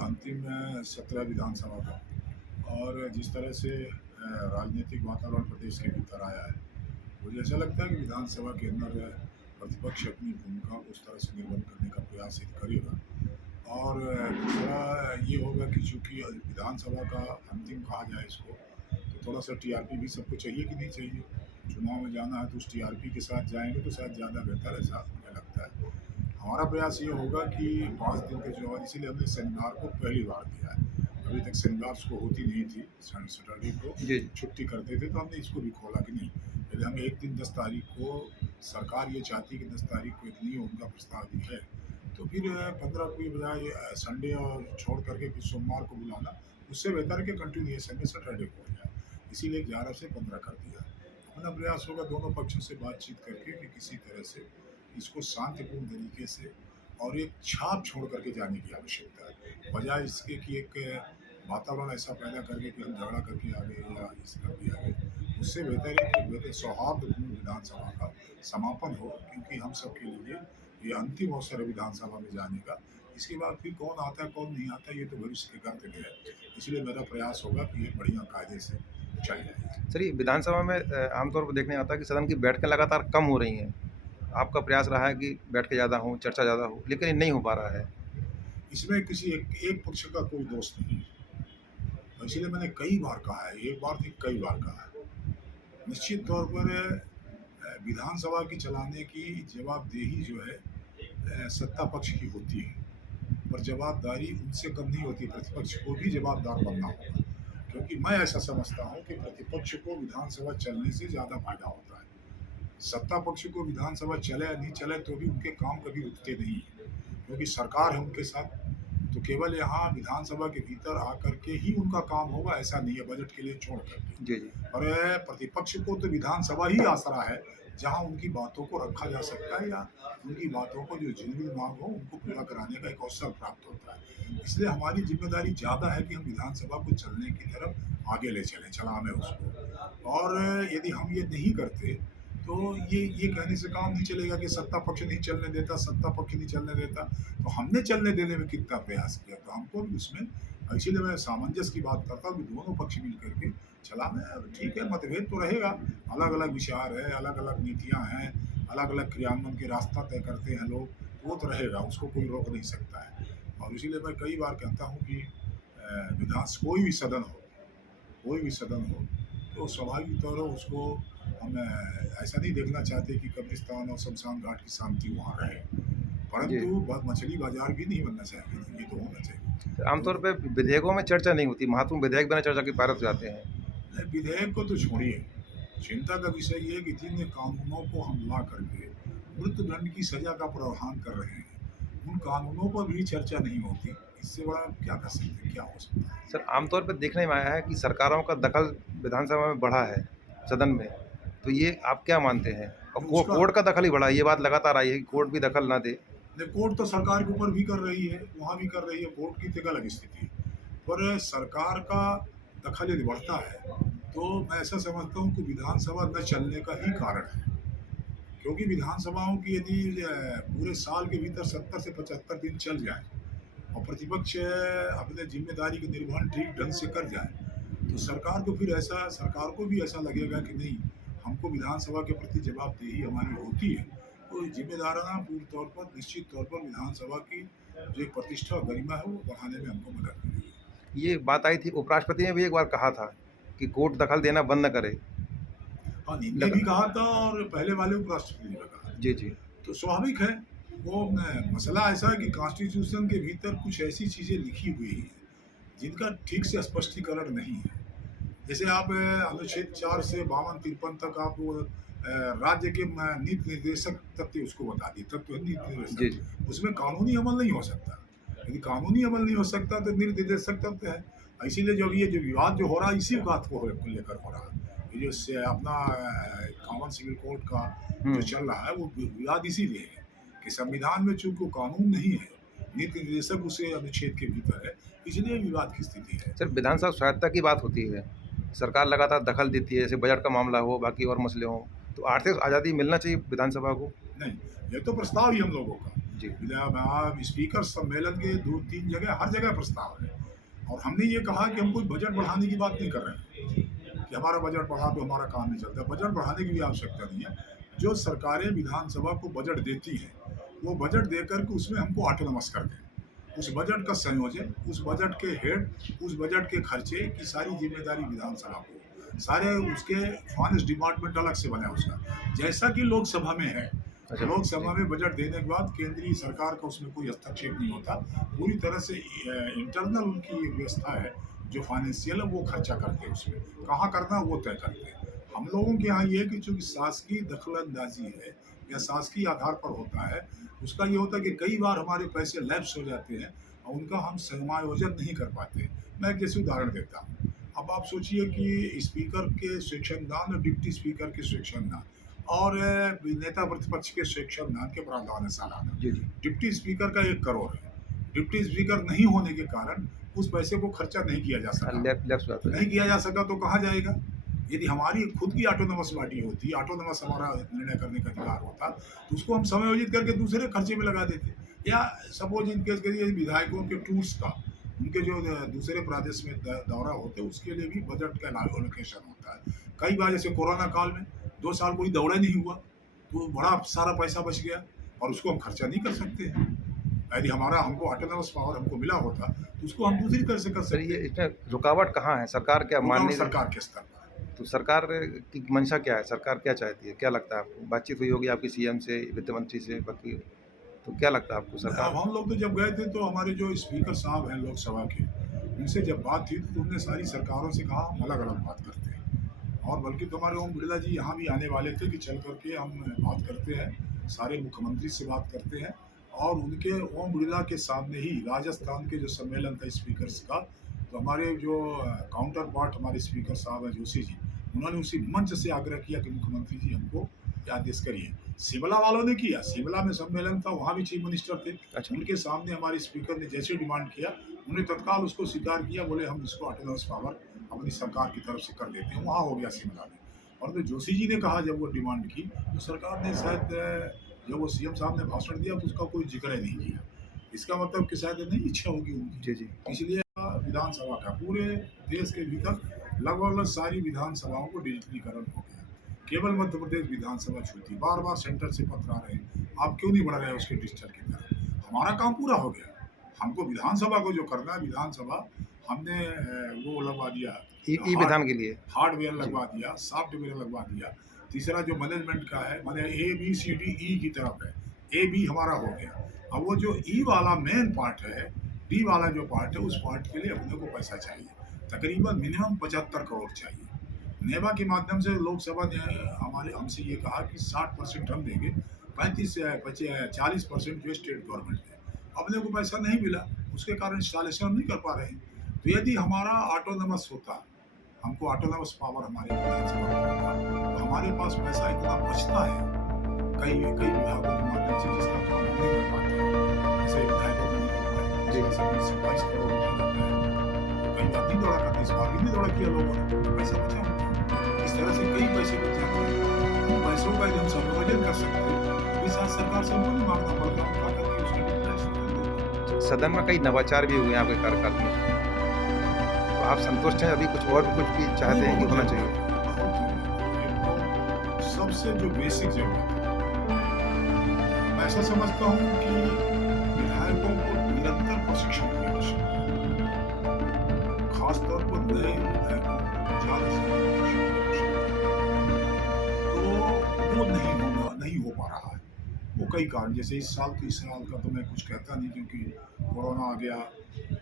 अंतिम सत्र है विधानसभा का, और जिस तरह से राजनीतिक वातावरण प्रदेश के भीतर आया है, मुझे ऐसा लगता है कि विधानसभा के अंदर प्रतिपक्ष अपनी भूमिका को उस तरह से निर्वहन करने का प्रयास यदि करेगा। और दूसरा ये होगा कि चूंकि विधानसभा का अंतिम कहा जाए इसको, तो थोड़ा सा टीआरपी भी सबको चाहिए कि नहीं चाहिए। चुनाव में जाना है तो उस टीआरपी के साथ जाएंगे तो शायद ज़्यादा बेहतर, ऐसा मुझे लगता है। हमारा प्रयास ये होगा कि 5 दिन के जो, और इसीलिए हमने शनिवार को पहली बार दिया है। अभी तक शनिवार को होती नहीं थी, सैटरडे को जी। छुट्टी करते थे, तो हमने इसको भी खोला कि नहीं, यदि हम एक दिन 10 तारीख को, सरकार ये चाहती है कि 10 तारीख को इतनी उनका प्रस्ताव भी है, तो फिर 15 की बजाय संडे और छोड़ करके फिर सोमवार को बुलाना, उससे बेहतर है कि कंटिन्यूएशन में सैटरडे को हो जाए। इसीलिए 11 से 15 कर दिया। अपना प्रयास होगा दोनों पक्षों से बातचीत करके कि किसी तरह से इसको शांतिपूर्ण तरीके से और एक छाप छोड़ करके जाने की आवश्यकता है, बजाय इसके कि एक वातावरण ऐसा पैदा करके कि हम झगड़ा करके आ गए या इस करके आ गए। उससे बेहतर है कि बेहतर सौहार्दपूर्ण विधानसभा का समापन हो, क्योंकि हम सबके लिए ये अंतिम अवसर है विधानसभा में जाने का। इसके बाद फिर कौन आता है कौन नहीं आता, ये तो भविष्य के कर्तव्य है। इसलिए मेरा प्रयास होगा कि ये बढ़िया कायदे से चल जाए। सर, ये विधानसभा में आमतौर पर देखने आता है कि सदन की बैठकें लगातार कम हो रही हैं। आपका प्रयास रहा है कि बैठकें ज़्यादा हों, चर्चा ज़्यादा हो, लेकिन ये नहीं हो पा रहा है। इसमें किसी एक पक्ष का कोई दोष नहीं है, और इसीलिए मैंने कई बार कहा है, एक बार नहीं कई बार कहा है। निश्चित तौर पर विधानसभा की चलाने की जवाबदेही जो है सत्ता पक्ष की होती है, पर जवाबदारी उनसे कम नहीं होती। प्रतिपक्ष को भी जवाबदार बनना होगा, क्योंकि मैं ऐसा समझता हूँ कि प्रतिपक्ष को विधानसभा चलने से ज़्यादा फायदा होता है। सत्ता पक्ष को विधानसभा चले या नहीं चले तो भी उनके काम कभी रुकते नहीं है, क्योंकि सरकार है उनके साथ। तो केवल यहाँ विधानसभा के भीतर आकर के ही उनका काम होगा, ऐसा नहीं है, बजट के लिए छोड़ करके। जी, जी। और प्रतिपक्ष को तो विधानसभा ही आसरा है, जहाँ उनकी बातों को रखा जा सकता है, या उनकी बातों को जो जिन भी मांग हो उनको पूरा कराने का एक अवसर प्राप्त होता है। इसलिए हमारी जिम्मेदारी ज़्यादा है कि हम विधानसभा को चलने की तरफ आगे ले चलें, चलाएं उसको। और यदि हम ये नहीं करते तो ये कहने से काम नहीं चलेगा कि सत्ता पक्ष नहीं चलने देता, सत्ता पक्ष नहीं चलने देता। तो हमने चलने देने में कितना प्रयास किया, तो हमको भी उसमें, इसीलिए मैं सामंजस्य की बात करता हूँ कि दोनों पक्ष मिल करके चलाना। ठीक है, मतभेद तो रहेगा, अलग अलग विचार है, अलग अलग नीतियाँ हैं, अलग अलग क्रियान्वयन के रास्ता तय करते हैं लोग, वो तो रहेगा, उसको कोई रोक नहीं सकता है। और इसीलिए मैं कई बार कहता हूँ कि कोई भी सदन हो, कोई भी सदन हो, तो स्वाभाविक तौर पर उसको हम ऐसा नहीं देखना चाहते कि कब्रिस्तान और शमशान घाट की शांति वहाँ रहे, जी। परंतु मछली बाजार भी नहीं बनना चाहिए, ये तो होना चाहिए। तो आमतौर तो पे विधेयकों में चर्चा नहीं होती, महत्वपूर्ण विधेयक बिना चर्चा के पारित हो जाते हैं। विधेयक को तो छोड़िए, चिंता का विषय ये है कि जिन कानूनों को हम ला करके मृत्युदंड की सजा का प्रावधान कर रहे हैं, उन कानूनों पर भी चर्चा नहीं होती। इससे बड़ा क्या कर सकते हैं, क्या हो सकता है। सर, आमतौर पे देखने में आया है कि सरकारों का दखल विधानसभा में बढ़ा है, सदन में। तो ये आप क्या मानते हैं? और उसका कोर्ट का दखल ही बढ़ा है, ये बात लगातार आई है कि कोर्ट भी दखल ना दे। कोर्ट तो सरकार के ऊपर भी कर रही है, वहाँ भी कर रही है, कोर्ट की तो एक अलग स्थिति है। पर सरकार का दखल यदि बढ़ता है, तो मैं ऐसा समझता हूँ कि विधानसभा न चलने का ही कारण है। क्योंकि विधानसभाओं की यदि पूरे साल के भीतर 70 से 75 दिन चल जाए, और प्रतिपक्ष अपने जिम्मेदारी का निर्वहन ठीक ढंग से कर जाए, तो सरकार को भी ऐसा लगेगा कि नहीं, हमको विधानसभा के प्रति जवाबदेही हमारी होती है। तो जिम्मेदाराना पूर्ण तौर पर, निश्चित तौर पर विधानसभा की जो एक प्रतिष्ठा और गरिमा है वो बढ़ाने में हमको मदद मिलेगी। ये बात आई थी, उपराष्ट्रपति ने भी एक बार कहा था कि कोर्ट दखल देना बंद न करे। हाँ, इनने भी लगा कहा था और पहले वाले उपराष्ट्रपति ने भी कहा था। जी, जी। तो स्वाभाविक है, वो मसला ऐसा है कि कॉन्स्टिट्यूशन के भीतर कुछ ऐसी चीज़ें लिखी हुई हैं जिनका ठीक से स्पष्टीकरण नहीं है। जैसे आप अनुच्छेद 4 से 52-53 तक आप वो राज्य के नीति निर्देशक तत्व उसको बता दिए, तत्व है नीति जी, जी। निर्देशक, उसमें कानूनी अमल नहीं हो सकता। यदि कानूनी अमल नहीं हो सकता तो नीति निर्देशक तत्व है। इसीलिए जब ये जो विवाद जो हो रहा है, इसी बात को लेकर हो रहा है। ये जो अपना कॉमन सिविल कोड का जो चल रहा है, वो विवाद इसीलिए है कि संविधान में चूंकि कानून नहीं है, नीति निर्देशक उसे अनुच्छेद के भीतर है, इसलिए विवाद की स्थिति है। सर, विधानसभा स्वायत्तता की बात होती है, सरकार लगातार दखल देती है, जैसे बजट का मामला हो, बाकी और मसले हों, तो आर्थिक आज़ादी मिलना चाहिए विधानसभा को। नहीं, ये तो प्रस्ताव ही हम लोगों का, जी। स्पीकर सम्मेलन के 2-3 जगह हर जगह प्रस्ताव है और हमने ये कहा कि हम कोई बजट बढ़ाने की बात नहीं कर रहे हैं कि हमारा बजट बढ़ा तो हमारा काम नहीं चलता। बजट बढ़ाने की भी आवश्यकता नहीं है। जो सरकारें विधानसभा को बजट देती हैं, वो बजट देकर के उसमें हमको ऑटोनमस कर दें। उस बजट का संयोजन, उस बजट के हेड, उस बजट के खर्चे की सारी जिम्मेदारी विधानसभा को, सारे उसके फाइनेंस डिपार्टमेंट अलग से बना है उसका, जैसा कि लोकसभा में है। अच्छा। लोकसभा में बजट देने के बाद केंद्रीय सरकार का उसमें कोई हस्तक्षेप नहीं होता। पूरी तरह से इंटरनल उनकी एक व्यवस्था है, जो फाइनेंशियल है वो खर्चा करते हैं, उसमें कहाँ करना है वो तय करते हैं। हम लोगों के यहाँ ये है कि चूंकि शासकीय दखलंदाजी है या शासकीय आधार पर होता है, उसका ये होता है कि कई बार हमारे पैसे लैप्स हो जाते हैं और उनका हम समायोजन नहीं कर पाते। मैं एक जैसे उदाहरण देता हूँ। अब आप सोचिए कि स्पीकर के स्वेच्छादान और डिप्टी स्पीकर के स्वेच्छादान और नेता प्रतिपक्ष के स्वेच्छादान के प्रावधान है सालाना। जी, जी। डिप्टी स्पीकर का 1 करोड़ है। डिप्टी स्पीकर नहीं होने के कारण उस पैसे को खर्चा नहीं किया जा सका। लेफ्ट बात है। नहीं किया जा सका तो कहाँ जाएगा? यदि हमारी खुद की ऑटोनोमस बॉडी होती, ऑटोनोमस हमारा निर्णय करने का अधिकार होता, तो उसको हम समायोजित करके दूसरे खर्चे में लगा देते। या सपोज इन केस करिए विधायकों के टूर्स का, उनके जो दूसरे प्रदेश में दौरा होते, उसके लिए भी बजट का एलोकेशन होता है। कई बार जैसे कोरोना काल में 2 साल कोई दौरा नहीं हुआ, तो बड़ा सारा पैसा बच गया और उसको हम खर्चा नहीं कर सकते हैं। यदि हमको ऑटोनोमस पावर हमको मिला होता, तो उसको हम दूसरी तरह से कर सर, सकते ये हैं। इसमें रुकावट कहाँ है? सरकार क्या माननी सरकार के स्तर पर है। तो सरकार की मंशा क्या है? सरकार क्या चाहती है? क्या लगता है आपको? बातचीत हुई होगी आपकी सीएम से, वित्त मंत्री से, बाकी तो क्या लगता है आपको अब सरकार? हम लोग तो जब गए थे तो हमारे जो स्पीकर साहब हैं लोकसभा के, उनसे जब बात थी तो उन्होंने सारी सरकारों से कहा हम अलग अलग बात करते हैं। और बल्कि तो हमारे ओम बिरला जी यहाँ भी आने वाले थे कि चल करके हम बात करते हैं, सारे मुख्यमंत्री से बात करते हैं। और उनके ओम बिरला के सामने ही राजस्थान के जो सम्मेलन था स्पीकर्स का, तो हमारे जो काउंटर पार्ट हमारे स्पीकर साहब हैं जोशी जी, उन्होंने उसी मंच से आग्रह किया कि मुख्यमंत्री जी हमको ये आदेश करिए। शिमला वालों ने किया, शिमला में सम्मेलन था, वहाँ भी चीफ मिनिस्टर थे। अच्छा। उनके सामने हमारे स्पीकर ने जैसे डिमांड किया, उन्होंने तत्काल उसको स्वीकार किया, बोले हम इसको ऑटोनोमस पावर अपनी सरकार की तरफ से कर देते हैं। वहाँ हो गया शिमला में। और तो जोशी जी ने कहा जब वो डिमांड की, तो सरकार ने शायद जब वो सीएम साहब ने भाषण दिया तो उसका कोई जिक्र ही नहीं किया। इसका मतलब कि शायद नहीं इच्छा होगी उनकी। जी, जी। इसलिए विधानसभा का पूरे देश के भीतर लगभग सारी विधानसभाओं को डिजिटलीकरण हो गया। केवल मध्य प्रदेश विधानसभा छूटी, बार बार सेंटर से पत्र आ रहे हैं, आप क्यों नहीं बढ़ रहे उसके डिजिटल की तरफ? हमारा काम पूरा हो गया। हमको विधानसभा को जो करना है, विधानसभा हमने वो लगवा दिया, ई विधान के लिए हार्डवेयर लगवा दिया, सॉफ्टवेयर लगवा दिया। तीसरा जो मैनेजमेंट का है, माने ABCDE की तरफ है, A B हमारा हो गया। अब वो जो ई वाला मेन पार्ट है, डी वाला जो पार्ट है, उस पार्ट के लिए अपने को पैसा चाहिए, तकरीबन मिनिमम 75 करोड़ चाहिए। नेवा के माध्यम से लोकसभा ने हमसे ये कहा कि 60% हम देंगे, 40% जो स्टेट गवर्नमेंट है। अपने को पैसा नहीं मिला, उसके कारण इंस्टॉलेशन हम नहीं कर पा रहे हैं। तो यदि हमारा ऑटोनमस होता, हमको ऑटोनमस पावर हमारे विधानसभा में होता, तो हमारे पास पैसा इतना बचता है कई विभागों के माध्यम से, जिसका काम हम नहीं कर पाते। जैसे विधायकों को नहीं कर पाए, जी। जैसे 27 करोड़ रुपये लगता है, तो कई बार नहीं दौड़ा करते, इस बार भी नहीं दौड़ा किया लोगों ने, तो पैसा बचा होता। इस तरह से कई पैसे बच जाते हैं। उन पैसों का यदि हम समायोजन कर सकते हैं, इस साथ सरकार से हमको नहीं मांगना पड़ता, उठा करके उसके डिप्रेशन कर देते हैं। सदन में कई नवाचार भी हुए हैं आपके कार्यकाल में, तो आप संतुष्ट हैं? अभी कुछ और भी कुछ भी चाहते हैं कि होना चाहिए? सबसे जो बेसिक जरूरत है, मैं ऐसा समझता हूँ कि विधायकों को निरंतर प्रशिक्षण की आवश्यकता है। खासतौर पर नए विधायकों को ज़्यादा से ज़्यादा प्रशिक्षण की आवश्यकता है। तो वो नहीं हो पा रहा है। वो कई कारण, जैसे इस साल का तो मैं कुछ कहता नहीं, क्योंकि कोरोना आ गया,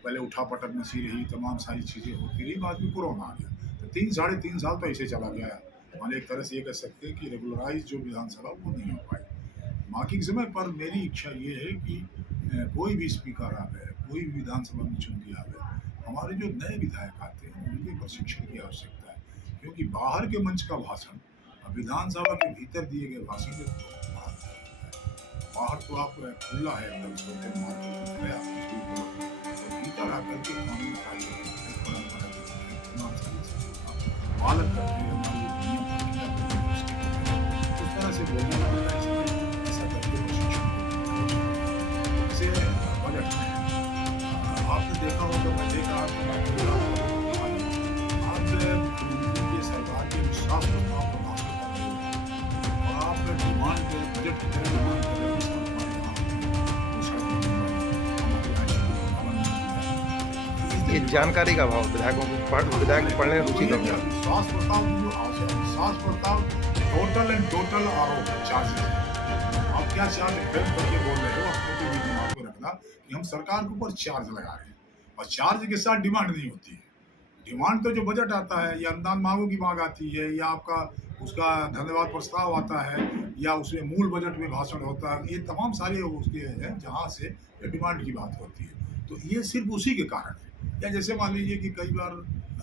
पहले उठापटक मची रही, तमाम सारी चीज़ें होती रही, बाद में कोरोना आ गया, तो 3-3.5 साल तो ऐसे चला गया है। मान एक तरह से ये कह सकते हैं कि रेगुलराइज जो विधानसभा वो नहीं हो पाई। बाकी समय पर मेरी इच्छा ये है कि कोई भी स्पीकर आवे, कोई भी विधानसभा में चुन के आवे, हमारे जो नए विधायक आते हैं उनके प्रशिक्षण की आवश्यकता है। क्योंकि बाहर के मंच का भाषण और विधानसभा के भीतर दिए गए भाषण में बहुत बड़ा अंतर है। बाहर तो आप खुला है, एकदम सोते मार्केट में आप कुछ भी बोलो, और भीतर आकर के कानून कायदे परंपरा तमाम सारी चीज़ों का पालन करते हैं, हमारी नियम उस तरह से बोलना पड़ता है। इसलिए ऐसा करके प्रशिक्षण ये जानकारी का अभाव, विधायकों को विधायक पढ़ने में रुचि कम है। विश्वास प्रताप की जो आवश्यक विश्वास प्रताप टोटल एंड टोटल आरोप है, चार्जेस। आप क्या चार्ज फ्रेम करके बोल रहे हो, अपने को भी दिमाग में रखना कि हम सरकार के ऊपर चार्ज लगा रहे हैं, और चार्ज के साथ डिमांड नहीं होती है। डिमांड तो जो बजट आता है, या अनुदान मांगों की मांग आती है, या आपका उसका धन्यवाद प्रस्ताव आता है, या उसमें मूल बजट में भाषण होता है, ये तमाम सारे उसके हैं जहाँ से डिमांड की बात होती है। तो ये सिर्फ उसी के कारण है। या जैसे मान लीजिए कि कई बार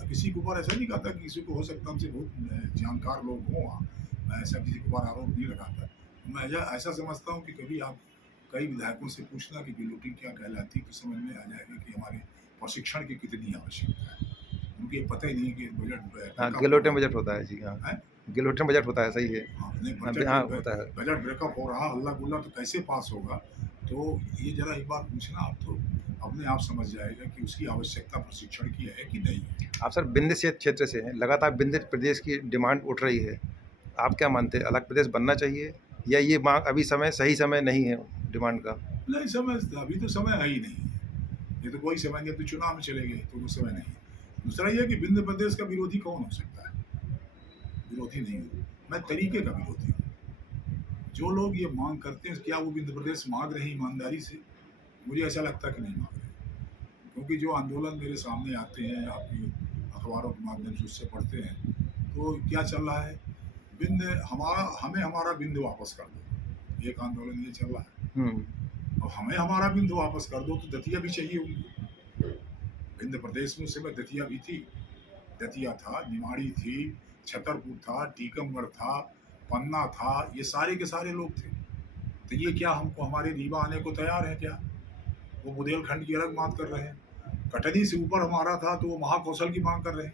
किसी के ऊपर, ऐसा नहीं कहता कि किसी को हो सकता हमसे बहुत जानकार लोग हों वहाँ, मैं ऐसा किसी के ऊपर आरोप नहीं लगाता। मैं ऐसा समझता हूँ कि कभी आप कई विधायकों से पूछना कि गिलोटिन क्या कहलाती, तो समझ में आ जाएगा कि हमारे प्रशिक्षण की कितनी आवश्यकता है। उनको ये पता ही नहीं कि बजट हाँ, गिलोटिन बजट होता है जी, हाँ। है। गिलोटिन बजट होता है, सही है। हाँ, नहीं हाँ, होता है। बजट ब्रेकअप हो रहा, हल्ला गुल्ला, तो कैसे पास होगा? तो ये जरा एक बार पूछना, आप तो अपने आप समझ जाएगा कि उसकी आवश्यकता प्रशिक्षण की है कि नहीं है। आप सर विंध्य से क्षेत्र से हैं, लगातार विंध्य प्रदेश की डिमांड उठ रही है। आप क्या मानते हैं, अलग प्रदेश बनना चाहिए, या ये मांग अभी सही समय नहीं है डिमांड का? नहीं, समय अभी तो समय है ही नहीं है। ये तो कोई समय नहीं, अब तो चुनाव में चले गए तो वो समय नहीं है। दूसरा ये कि विंध्य प्रदेश का विरोधी कौन हो सकता है? विरोधी नहीं हूँ मैं, तरीके का विरोधी हूँ। जो लोग ये मांग करते हैं, क्या वो विंध्य प्रदेश मांग रहे हैं ईमानदारी से? मुझे ऐसा लगता है कि नहीं मांग रहे, क्योंकि जो आंदोलन मेरे सामने आते हैं, आपकी अखबारों के माध्यम से उससे पढ़ते हैं, तो क्या चल रहा है? विंध्य हमें हमारा विंध्य वापस कर दो, एक आंदोलन ये चल रहा है। और हमें हमारा विंध्य वापस कर दो, तो दतिया भी चाहिए उनको। विंध्य प्रदेश में उस समय दतिया भी थी, दतिया था, निमाड़ी थी, छतरपुर था, टीकमगढ़ था, पन्ना था, ये सारे के सारे लोग थे। तो ये क्या हमको हमारे रीवा आने को तैयार है क्या? वो बुंदेलखंड की अलग बात कर रहे हैं। कटनी से ऊपर हमारा था तो वो महाकौशल की मांग कर रहे हैं।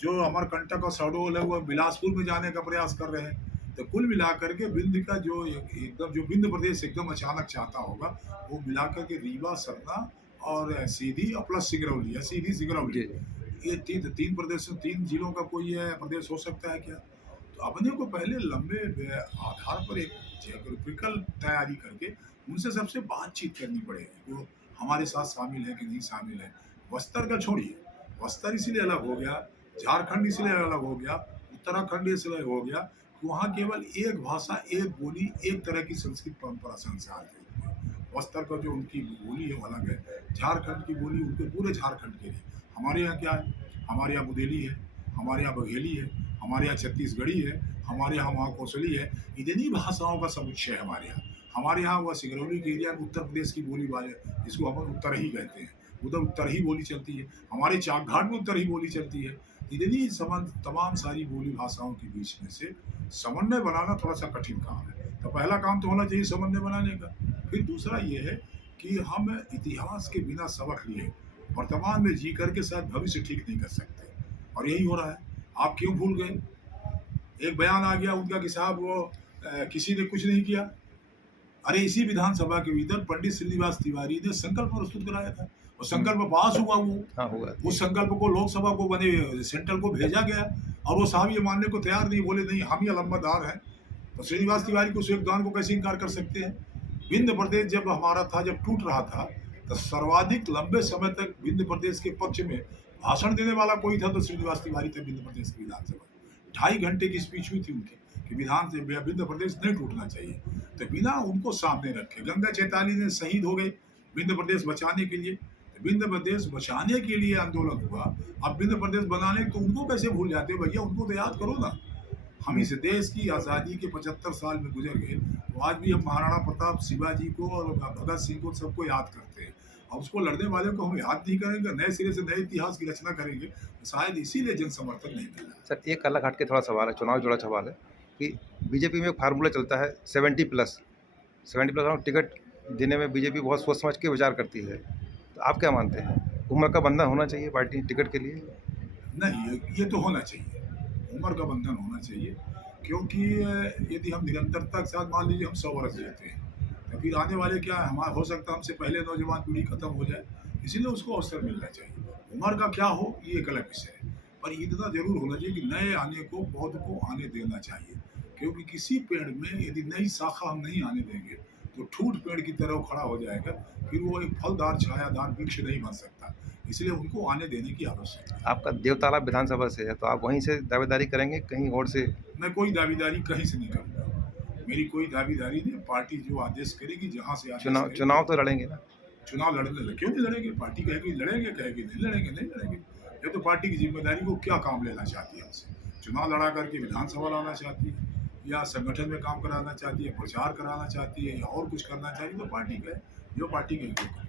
जो अमरकंटक और शहडोल है वो बिलासपुर में जाने का प्रयास कर रहे हैं। तो कुल मिलाकर के विंध्य का जो एकदम जो विंध्य प्रदेश एकदम अचानक चाहता होगा, वो मिलाकर के रीवा, सतना और सीधी और प्लस सिंगरौली, या सीधी सिंगरौली, ये तीन प्रदेशों, 3 जिलों का कोई प्रदेश हो सकता है क्या? तो अपने को पहले लंबे आधार पर एक जियोग्राफिकल तैयारी करके उनसे सबसे बातचीत करनी पड़ेगी, वो हमारे साथ शामिल है कि नहीं शामिल है। बस्तर का छोड़िए, बस्तर इसलिए अलग हो गया, झारखंड इसलिए अलग हो गया, उत्तराखंड इसलिए हो गया कि वहाँ केवल एक भाषा, एक बोली, एक तरह की संस्कृत परंपरा संसार है। बस्तर का जो उनकी बोली है वो अलग है, झारखंड की बोली उनके पूरे झारखंड के लिए। हमारे यहाँ क्या है? हमारे यहाँ बुदेली है, हमारे यहाँ बघेली है, हमारे यहाँ छत्तीसगढ़ी है, हमारे यहाँ महाकौशली है। इतनी भाषाओं का समुच्चय है हमारे यहाँ। हमारे यहाँ वह सिंगरौली के एरिया में उत्तर प्रदेश की बोली वाले, जिसको हम उत्तर ही कहते हैं, उधर उत्तर ही बोली चलती है। हमारे चाक घाट में उत्तर ही बोली चलती है। इतनी संबंध तमाम सारी बोली भाषाओं के बीच में से समन्वय बनाना थोड़ा सा कठिन काम है। तो पहला काम तो होना चाहिए समन्वय बनाने का। फिर दूसरा ये है कि हम इतिहास के बिना सबक लिए वर्तमान में जी करके शायद भविष्य ठीक नहीं कर सकते, और यही हो रहा है। आप क्यों भूल गए? एक बयान आ गया उनका कि साहब वो किसी ने कुछ नहीं किया। अरे इसी विधानसभा के भीतर पंडित श्रीनिवास तिवारी ने संकल्प प्रस्तुत कराया था, और संकल्प पास हुआ। हाँ, हुआ। उस संकल्प को लोकसभा को बने सेंट्रल को भेजा गया, और वो साहब ये मानने को तैयार नहीं, बोले नहीं हम ही अलंबादार हैं। तो श्रीनिवास तिवारी को, उस योगदान को कैसे इनकार कर सकते हैं? विंध्य प्रदेश जब हमारा था, जब टूट रहा था, तो सर्वाधिक लंबे समय तक विंध्य प्रदेश के पक्ष में भाषण देने वाला कोई था तो श्रीनिवास तिवारी थे। विंध्य प्रदेश की विधानसभा 2.5 घंटे की स्पीच हुई थी उनकी कि विंध्य प्रदेश नहीं टूटना चाहिए। तो बिना उनको सामने रखे गंगा चैताली ने शहीद हो गए विंध्य प्रदेश बचाने के लिए। विंध्य प्रदेश बचाने के लिए आंदोलन हुआ, अब विंध्य प्रदेश बनाने तो उनको कैसे भूल जाते भैया? उनको तो याद करो ना। हम इस देश की आज़ादी के 75 साल में गुजर गए, तो आज भी हम महाराणा प्रताप, शिवाजी को और भगत सिंह को सबको याद करते हैं, और उसको लड़ने वाले को हम याद नहीं करेंगे, नए सिरे से नए इतिहास की रचना करेंगे, तो शायद इसीलिए जन समर्थन नहीं मिल रहा। सर एक अलग हट के थोड़ा सवाल है, चुनाव जुड़ा सवाल है कि बीजेपी में एक फार्मूला चलता है 70+। टिकट देने में बीजेपी बहुत सोच समझ के विचार करती है। तो आप क्या मानते हैं, उम्र का बंधन होना चाहिए पार्टी टिकट के लिए? नहीं, ये तो होना चाहिए, उम्र का बंधन होना चाहिए, क्योंकि यदि हम निरंतरता के साथ, मान लीजिए हम 100 वर्ष जीते हैं, तो फिर आने वाले क्या है, हमारा हो सकता है हमसे पहले नौजवान पीढ़ी खत्म हो जाए, इसीलिए उसको अवसर मिलना चाहिए। उम्र का क्या हो ये एक अलग विषय है, पर इतना जरूर होना चाहिए कि नए आने को, पौध को आने देना चाहिए, क्योंकि किसी पेड़ में यदि नई शाखा हम नहीं आने देंगे तो ठूठ पेड़ की तरह खड़ा हो जाएगा, फिर वो एक फलदार छायादार वृक्ष नहीं बन सकता। इसलिए उनको आने देने की आवश्यकता है। आपका देवताला विधानसभा से है, तो आप वहीं से दावेदारी करेंगे, कहीं और से? मैं कोई दावेदारी कहीं से नहीं करूँगा। मेरी कोई दावेदारी नहीं, पार्टी जो आदेश करेगी, जहाँ से आदेश चुनाव करेगी। चुनाव तो लड़ेंगे ना? चुनाव लड़ने क्यों नहीं लड़ेंगे? पार्टी कहेगी लड़ेंगे, कहेगी नहीं लड़ेंगे, नहीं लड़ेंगे। ये तो पार्टी की जिम्मेदारी, को क्या काम लेना चाहती है हमसे? चुनाव लड़ा करके विधानसभा लाना चाहती है, या संगठन में काम कराना चाहती है, प्रचार कराना चाहती है, या और कुछ करना चाहती है, तो पार्टी का है, जो पार्टी कहेगी।